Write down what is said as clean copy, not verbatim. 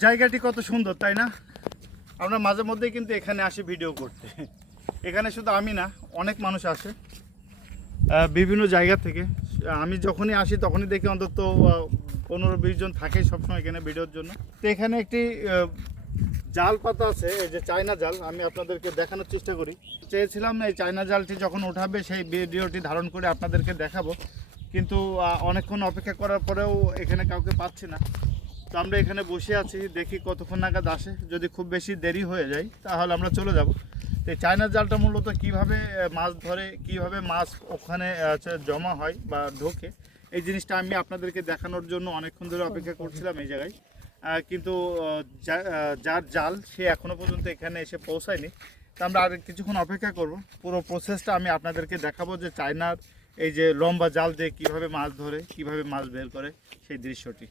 জায়গাটি কত সুন্দর তাই না? আমরা মাঝে মধ্যেই কিন্তু এখানে আসি ভিডিও করতে। এখানে শুধু আমি না, অনেক মানুষ আসে বিভিন্ন জায়গা থেকে। আমি যখনই আসি তখনই দেখি অন্তত 15-20 জন থাকে সবসময় এখানে ভিডিওর জন্য। তো এখানে একটি জাল পাতা আছে, এই যে চায়না জাল, আমি আপনাদেরকে দেখানোর চেষ্টা করি। চেয়েছিলাম এই চায়না জালটি যখন উঠাবে সেই ভিডিওটি ধারণ করে আপনাদেরকে দেখাবো, কিন্তু অনেকক্ষণ অপেক্ষা করার পরেও এখানে কাউকে পাচ্ছি না। তো আমরা এখানে বসে আছি, দেখি কতক্ষণ নাগাদ আসে। যদি খুব বেশি দেরি হয়ে যায় তাহলে আমরা চলে যাব। তো এই চায়না জালটা মূলত কিভাবে মাছ ধরে, কিভাবে মাছ ওখানে জমা হয় বা ঢোকে, এই জিনিসটা আমি আপনাদেরকে দেখানোর জন্য অনেকক্ষণ ধরে অপেক্ষা করছিলাম এই জায়গায়। কিন্তু যার জাল সে এখনও পর্যন্ত এখানে এসে পৌঁছায়নি। তো আমরা আর কিছুক্ষণ অপেক্ষা করব। পুরো প্রসেসটা আমি আপনাদেরকে দেখাবো যে চায়নার এই যে লম্বা জাল দিয়ে কীভাবে মাছ ধরে, কীভাবে মাছ বের করে সেই দৃশ্যটি।